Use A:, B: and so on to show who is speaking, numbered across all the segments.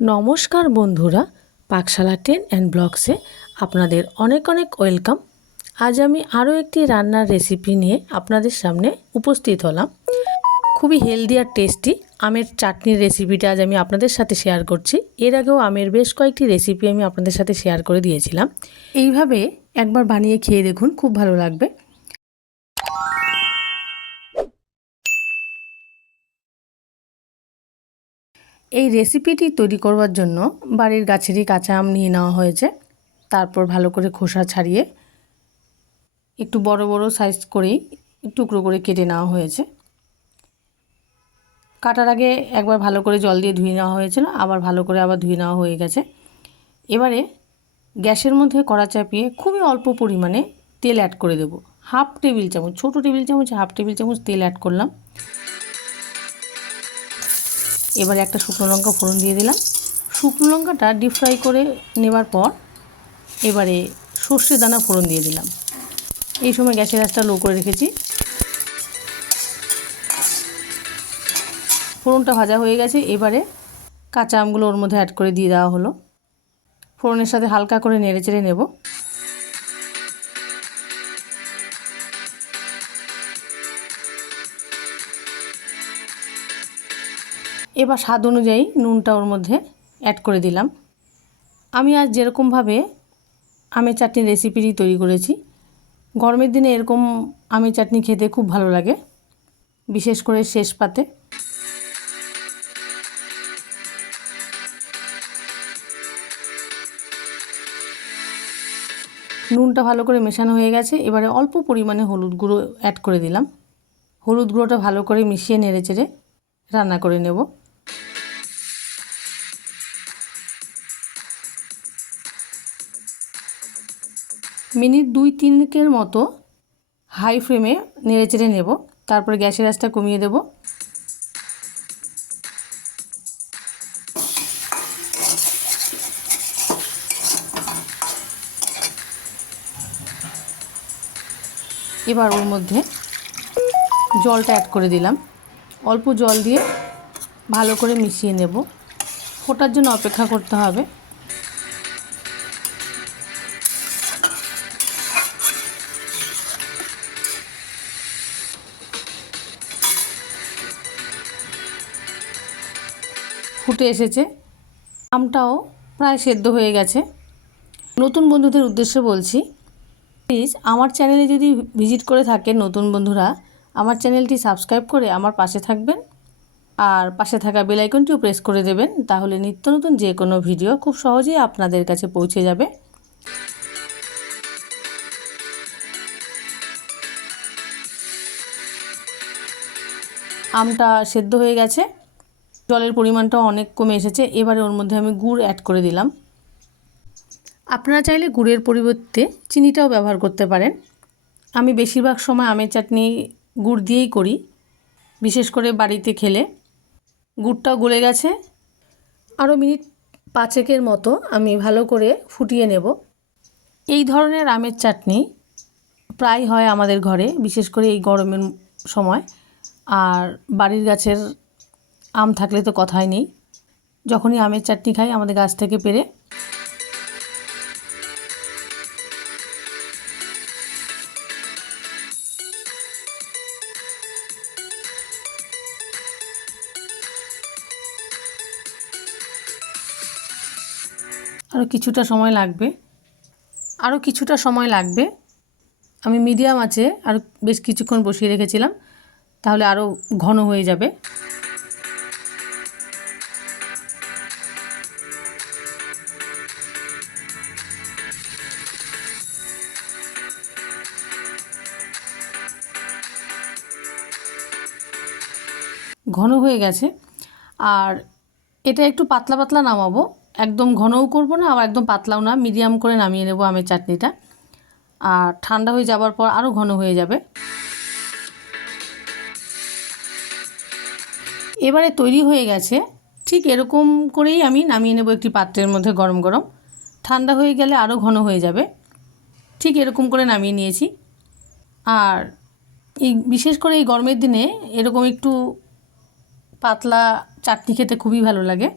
A: নমস্কার বন্ধুরা, পাকশালা ten and ব্লগসে আপনাদের অনেক অনেক ওয়েলকাম। আজ আমি আরও একটি রান্নার রেসিপি নিয়ে আপনাদের সামনে উপস্থিত হলাম। খুবই হেলদি আর টেস্টি আমের চাটনির রেসিপিটা আজ আমি আপনাদের সাথে শেয়ার করছি। এর আগেও আমের বেশ কয়েকটি রেসিপি আমি আপনাদের সাথে শেয়ার করে দিয়েছিলাম। এইভাবে একবার বানিয়ে খেয়ে দেখুন, খুব ভালো লাগবে। এই রেসিপিটি তৈরি করবার জন্য বাড়ির গাছেরই কাঁচা আম নিয়ে নেওয়া হয়েছে। তারপর ভালো করে খোসা ছাড়িয়ে একটু বড় বড় সাইজ করেই টুকরো করে কেটে নেওয়া হয়েছে। কাটার আগে একবার ভালো করে জল দিয়ে ধুয়ে নেওয়া হয়েছিল, আবার ভালো করে আবার ধুয়ে নেওয়া হয়ে গেছে। এবারে গ্যাসের মধ্যে কড়া চাপিয়ে খুবই অল্প পরিমাণে তেল অ্যাড করে দেবো। হাফ টেবিল চামচ, ছোটো টেবিল চামচ, হাফ টেবিল চামচ তেল অ্যাড করলাম। এবারে একটা শুকনো লঙ্কা ফোড়ন দিয়ে দিলাম। শুকনো লঙ্কাটা ডিপ ফ্রাই করে নেবার পর এবারে সর্ষে দানা ফোড়ন দিয়ে দিলাম। এই সময় গ্যাসের আঁচটা লো করে রেখেছি। ফোড়নটা ভাজা হয়ে গেছে। এবারে কাঁচা আমগুলো ওর মধ্যে অ্যাড করে দিয়ে দেওয়া হলো। ফোড়নের সাথে হালকা করে নেড়ে চেড়ে নেব। এবার স্বাদ অনুযায়ী নুনটা ওর মধ্যে অ্যাড করে দিলাম। আমি আজ যেরকমভাবে আমের চাটনির রেসিপিটি তৈরি করেছি, গরমের দিনে এরকম আমের চাটনি খেতে খুব ভালো লাগে, বিশেষ করে শেষ পাতে। নুনটা ভালো করে মেশানো হয়ে গেছে, এবারে অল্প পরিমাণে হলুদ গুঁড়ো অ্যাড করে দিলাম। হলুদ গুঁড়োটা ভালো করে মিশিয়ে নেড়ে চেড়ে রান্না করে নেব। মিনিট দুই তিনেকের মতো হাই ফ্লেমে নেড়ে চেড়ে নেব। তারপরে গ্যাসের আঁচটা কমিয়ে দেব। এবার ওর মধ্যে জলটা অ্যাড করে দিলাম। অল্প জল দিয়ে ভালো করে মিশিয়ে নেব। ফোটার জন্য অপেক্ষা করতে হবে। ফুটে এসেছে। আমটাও প্রায় সেদ্ধ হয়ে গেছে। নতুন বন্ধুদের উদ্দেশ্যে বলছি প্লিজ আমার চ্যানেলে যদি ভিজিট করে থাকেন নতুন বন্ধুরা, আমার চ্যানেলটি সাবস্ক্রাইব করে আমার পাশে থাকবেন। আর পাশে থাকা বেলাইকনটিও প্রেস করে দেবেন, তাহলে নিত্য নতুন যে কোনো ভিডিও খুব সহজেই আপনাদের কাছে পৌঁছে যাবে। আমটা সেদ্ধ হয়ে গেছে। জলের পরিমাণটাও অনেক কমে এসেছে। এবারে ওর মধ্যে আমি গুড় অ্যাড করে দিলাম। আপনারা চাইলে গুড়ের পরিবর্তে চিনিটাও ব্যবহার করতে পারেন। আমি বেশিরভাগ সময় আমের চাটনি গুড় দিয়েই করি, বিশেষ করে বাড়িতে খেলে। গুড়টাও গলে গেছে। আরও মিনিট পাঁচেকের মতো আমি ভালো করে ফুটিয়ে নেব। এই ধরনের আমের চাটনি প্রায় হয় আমাদের ঘরে, বিশেষ করে এই গরমের সময়। আর বাড়ির গাছের আম থাকলে তো কথাই নেই। যখনই আমের চাটনি খাই, আমাদের গাছ থেকে পেরে। আরও কিছুটা সময় লাগবে। আরও কিছুটা সময় লাগবে। আমি মিডিয়াম আছে, আর বেশ কিছুক্ষণ বসিয়ে রেখেছিলাম। তাহলে আরও ঘন হয়ে যাবে। ঘন হয়ে গেছে। আর এটা একটু পাতলা পাতলা নামাবো। একদম ঘনও করব না, আবার একদম পাতলাও না। মিডিয়াম করে নামিয়ে নেব আমের চাটনিটা। আর ঠান্ডা হয়ে যাবার পর আরও ঘন হয়ে যাবে। এবারে তৈরি হয়ে গেছে। ঠিক এরকম করেই আমি নামিয়ে নেব একটি পাত্রের মধ্যে গরম গরম। ঠান্ডা হয়ে গেলে আরও ঘন হয়ে যাবে। ঠিক এরকম করে নামিয়ে নিয়েছি। আর এই বিশেষ করে এই গরমের দিনে এরকম একটু পাতলা চাটনি খেতে খুবই ভালো লাগে।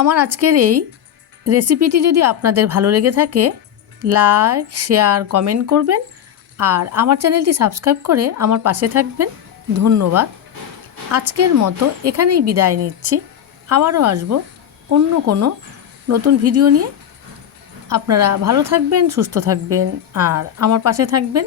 A: আমার আজকের এই রেসিপিটি যদি আপনাদের ভালো লেগে থাকে, লাইক, শেয়ার, কমেন্ট করবেন আর আমার চ্যানেলটি সাবস্ক্রাইব করে আমার পাশে থাকবেন। ধন্যবাদ। আজকের মতো এখানেই বিদায় নিচ্ছি। আবারও আসব অন্য কোনো নতুন ভিডিও নিয়ে। আপনারা ভালো থাকবেন, সুস্থ থাকবেন, আর আমার পাশে থাকবেন